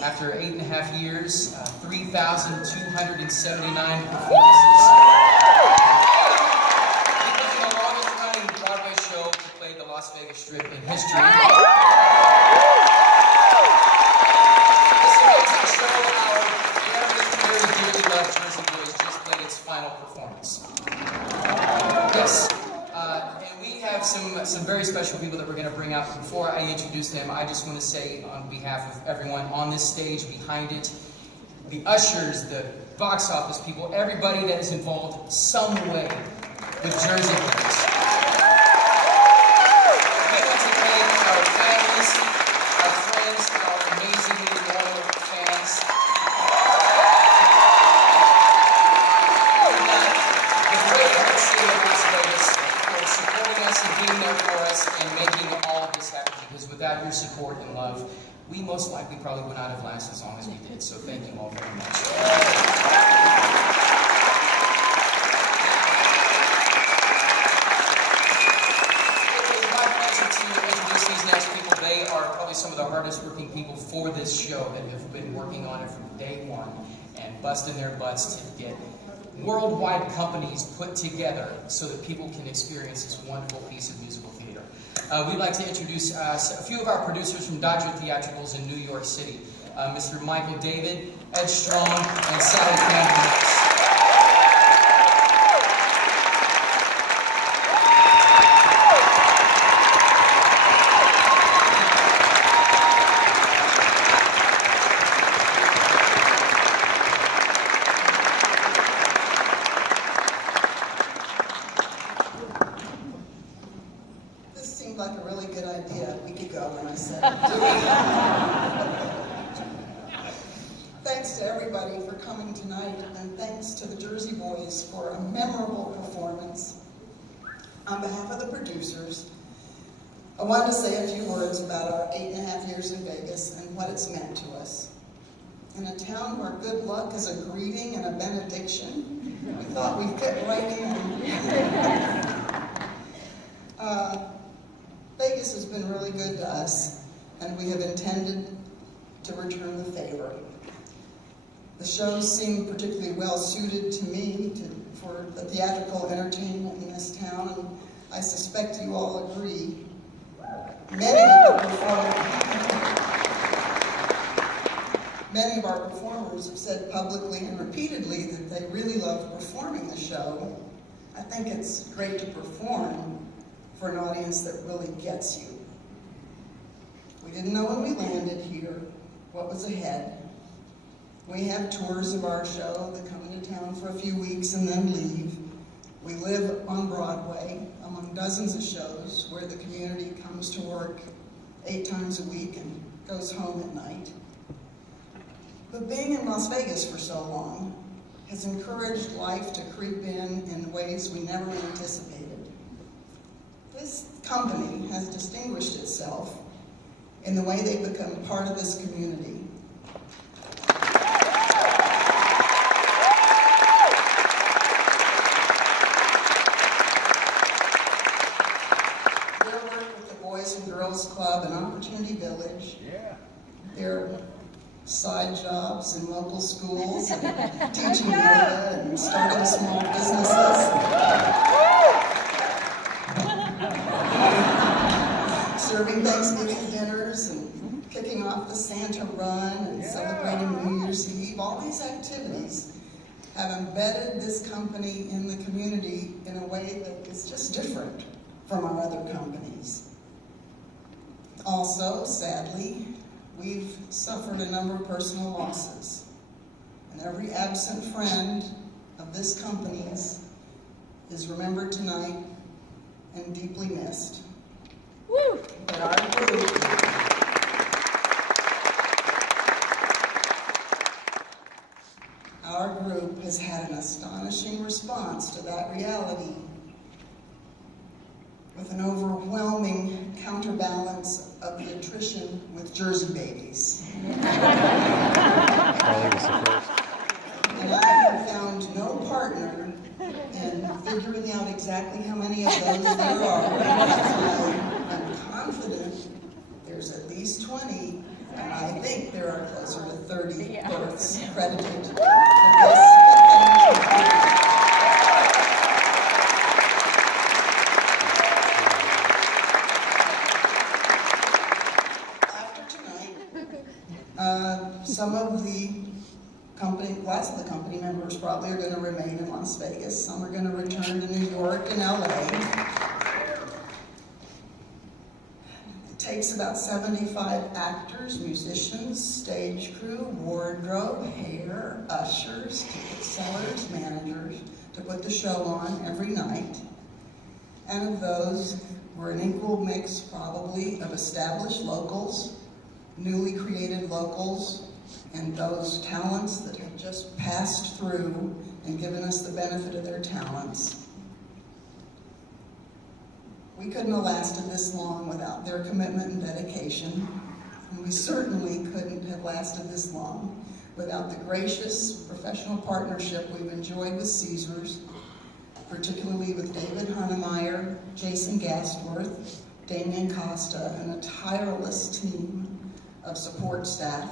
After 8.5 years, 3,279 performances. Becoming the longest running Broadway show to play the Las Vegas Strip in history. This amazing show, our very, very dearly loved Jersey Boys just played its final performance. Yes. And we have some very special people that we're going to bring out. Before I introduce them, I just want to say on behalf of everyone on this stage, behind it, the ushers, the box office people, everybody that is involved some way with Jersey Boys. We want to thank our families, our friends, our amazingly loyal fans. The great city of Las Vegas for supporting us and being there for us and making all of this happen, because without your support and love, we most likely probably would not have lasted as long as we did. So thank you all very much. It's my pleasure to introduce these next people. They are probably some of the hardest working people for this show that have been working on it from day one and busting their butts to get worldwide companies put together so that people can experience this wonderful piece of musical theater. We'd like to introduce a few of our producers from Dodger Theatricals in New York City. Mr. Michael David, Ed Strong, and Sally Campbell. Like a really good idea a week ago when I said it. Thanks to everybody for coming tonight, and thanks to the Jersey Boys for a memorable performance. On behalf of the producers, I wanted to say a few words about our 8.5 years in Vegas and what it's meant to us. In a town where good luck is a greeting and a benediction, we thought we'd fit right in. Vegas has been really good to us, and we have intended to return the favor. The shows seem particularly well suited to me for the theatrical entertainment in this town, and I suspect you all agree. Many of our performers have said publicly and repeatedly that they really love performing the show. I think it's great to perform for an audience that really gets you. We didn't know when we landed here what was ahead. We have tours of our show that come into town for a few weeks and then leave. We live on Broadway among dozens of shows where the community comes to work 8 times a week and goes home at night. But being in Las Vegas for so long has encouraged life to creep in ways we never anticipated. This company has distinguished itself in the way they've become part of this community. Their work with the Boys and Girls Club and Opportunity Village, their side jobs in local schools, and teaching yoga and starting small businesses. Serving Thanksgiving dinners and kicking off the Santa Run and celebrating New Year's Eve. All these activities have embedded this company in the community in a way that is just different from our other companies. Also, sadly, we've suffered a number of personal losses, and every absent friend of this company's is remembered tonight and deeply missed. Woo! But our group has had an astonishing response to that reality, with an overwhelming counterbalance of the attrition with Jersey babies. And I have found no partner in figuring out exactly how many of those there are. I'm confident there's at least 20, and I think there are close closer to 30 births credited to this. Some of the company, lots of the company members probably are going to remain in Las Vegas. Some are going to return to New York and LA. It takes about 75 actors, musicians, stage crew, wardrobe, hair, ushers, ticket sellers, managers to put the show on every night. And of those, we're an equal mix probably of established locals, newly created locals, and those talents that have just passed through and given us the benefit of their talents. We couldn't have lasted this long without their commitment and dedication, and we certainly couldn't have lasted this long without the gracious professional partnership we've enjoyed with Caesars, particularly with David Hunnemeyer, Jason Gastworth, Damian Costa, and a tireless team of support staff.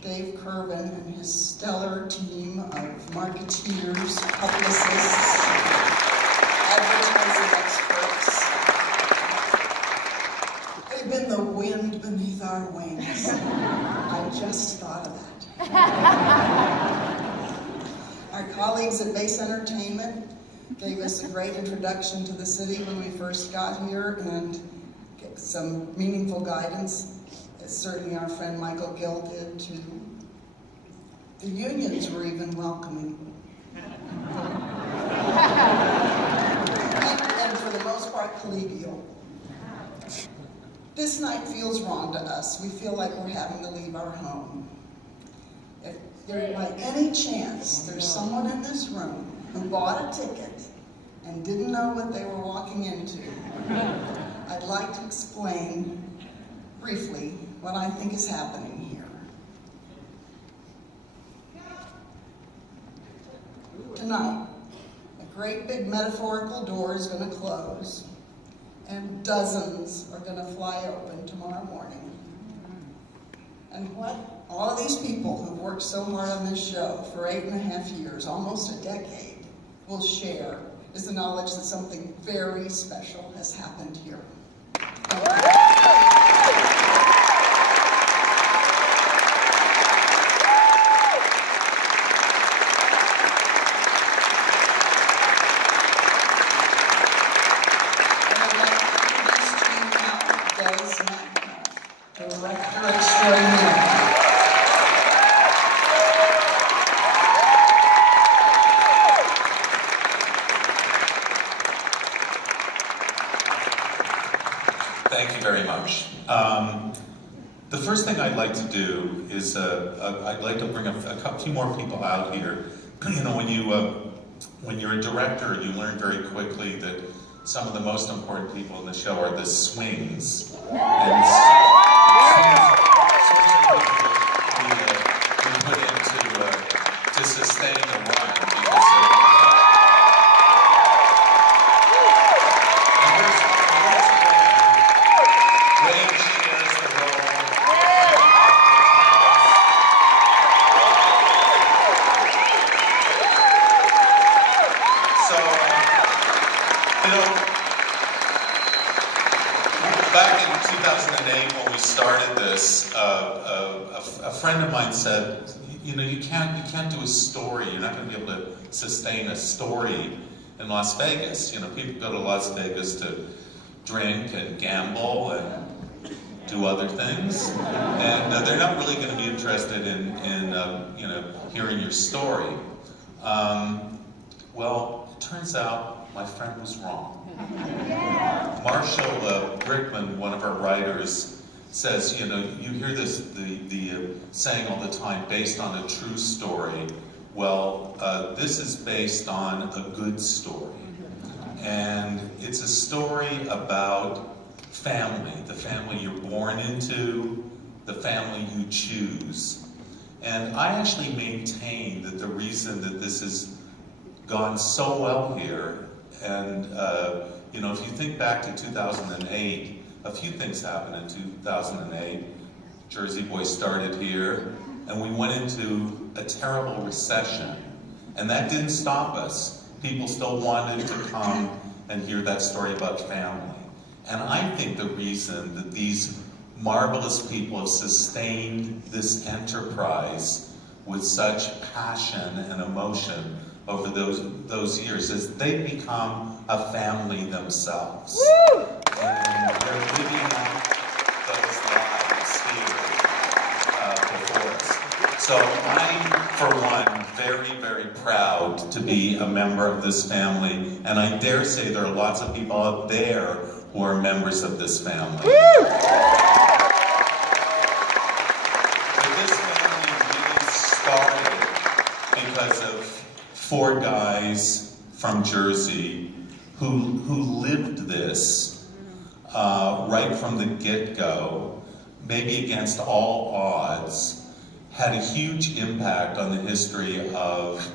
Dave Kervin and his stellar team of marketeers, publicists, advertising experts. They've been the wind beneath our wings. I just thought of that. Our colleagues at Base Entertainment gave us a great introduction to the city when we first got here and some meaningful guidance. Certainly our friend Michael Gill did too. The unions were even welcoming. and for the most part, collegial. This night feels wrong to us. We feel like we're having to leave our home. If there, by any chance, there's someone in this room who bought a ticket and didn't know what they were walking into, I'd like to explain briefly what I think is happening here. Tonight, a great big metaphorical door is going to close, and dozens are going to fly open tomorrow morning. And what all of these people who've worked so hard on this show for 8.5 years, almost a decade, will share is the knowledge that something very special has happened here. Thank you. Director extraordinaire. Thank you very much. The first thing I'd like to do is I'd like to bring a few more people out here. You know, when you're a director, you learn very quickly that some of the most important people in the show are the swings. And we put into to sustain the run because Wayne shares the role. So, you know, back in 2008 when we started this, a friend of mine said, you know, you can't do a story. You're not going to be able to sustain a story in Las Vegas. You know, people go to Las Vegas to drink and gamble and do other things, and they're not really going to be interested in you know, hearing your story. Well, it turns out my friend was wrong. Marshall Brickman, one of our writers, says, you know, you hear this the saying all the time, based on a true story. Well, this is based on a good story, and it's a story about family, the family you're born into, the family you choose. And I actually maintain that the reason that this has gone so well here, and you know, if you think back to 2008, a few things happened in 2008. Jersey Boy started here, and we went into a terrible recession. And that didn't stop us. People still wanted to come and hear that story about family. And I think the reason that these marvelous people have sustained this enterprise with such passion and emotion over those years is they've become a family themselves. Woo! And they're living out those lives here before us. So I'm, for one, very, very proud to be a member of this family, and I dare say there are lots of people out there who are members of this family. Woo! But this family really started because of 4 guys from Jersey who lived this right from the get-go, maybe against all odds, had a huge impact on the history of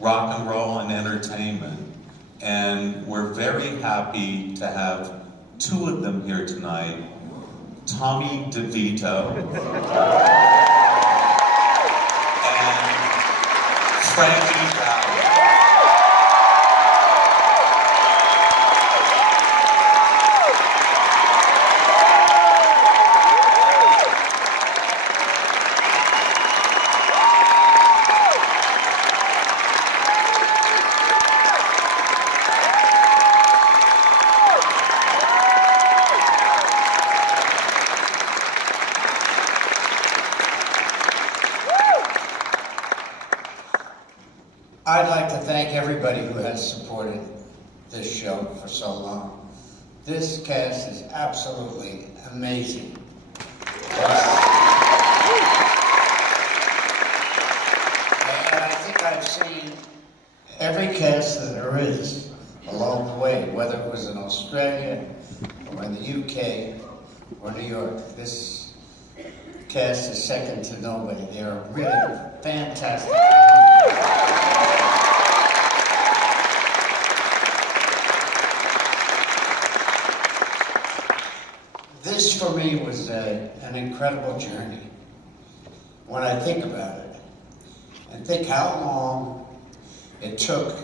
rock and roll and entertainment. And we're very happy to have 2 of them here tonight, Tommy DeVito and Frankie Valli. I'd like to thank everybody who has supported this show for so long. This cast is absolutely amazing. And I think I've seen every cast that there is along the way, whether it was in Australia, or in the UK, or New York. This cast is second to nobody. They're really fantastic. This, for me, was an incredible journey. When I think about it, and think how long it took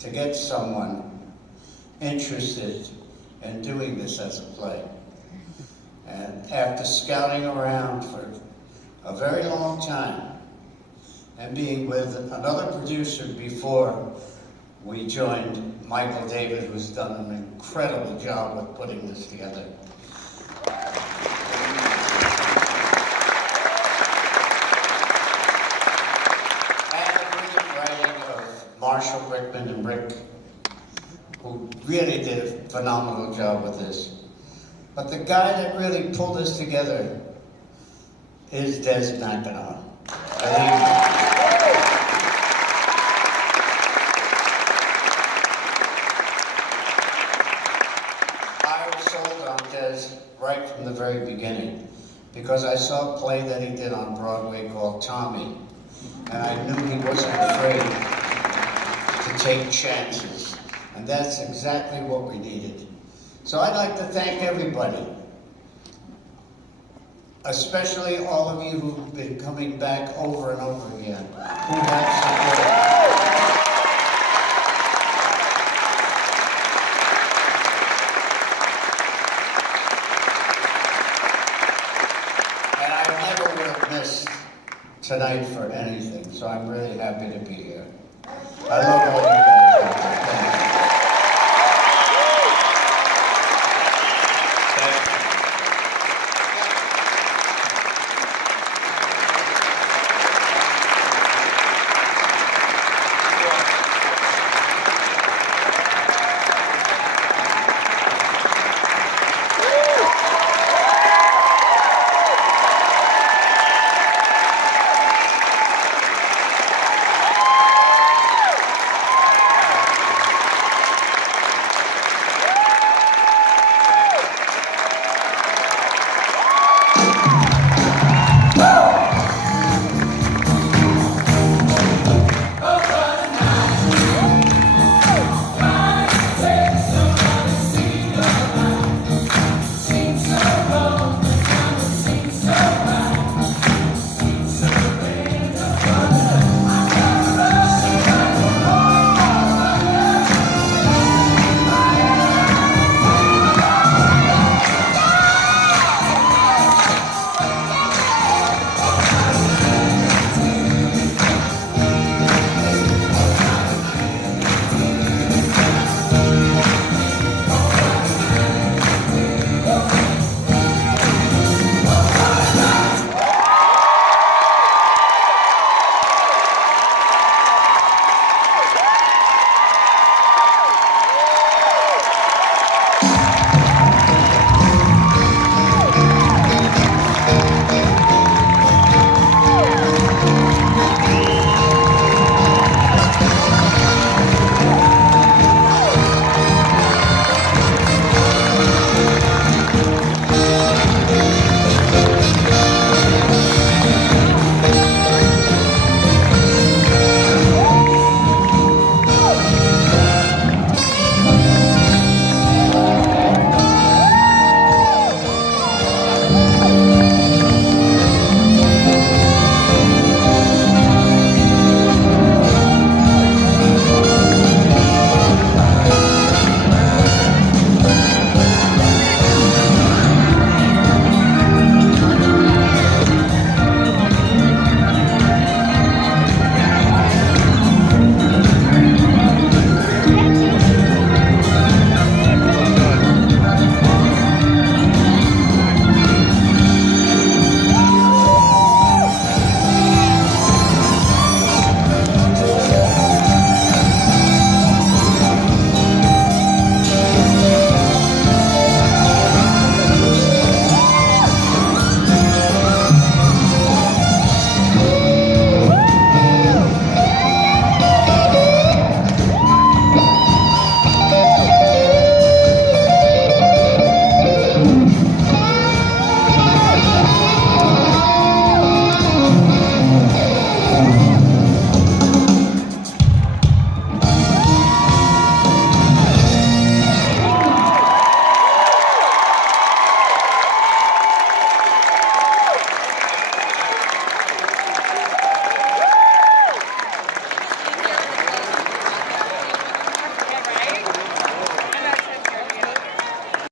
to get someone interested in doing this as a play. And after scouting around for a very long time, and being with another producer before we joined Michael David, who's done an incredible job with putting this together. Marshall Rickman and Rick, who really did a phenomenal job with this. But the guy that really pulled this together is Des McAnon. I was sold on Des right from the very beginning because I saw a play that he did on Broadway called Tommy, and I knew he wasn't afraid to take chances, and that's exactly what we needed. So I'd like to thank everybody, especially all of you who've been coming back over and over again, who have supported. And I never would have missed tonight for anything, so I'm really happy to be here. I love all you guys.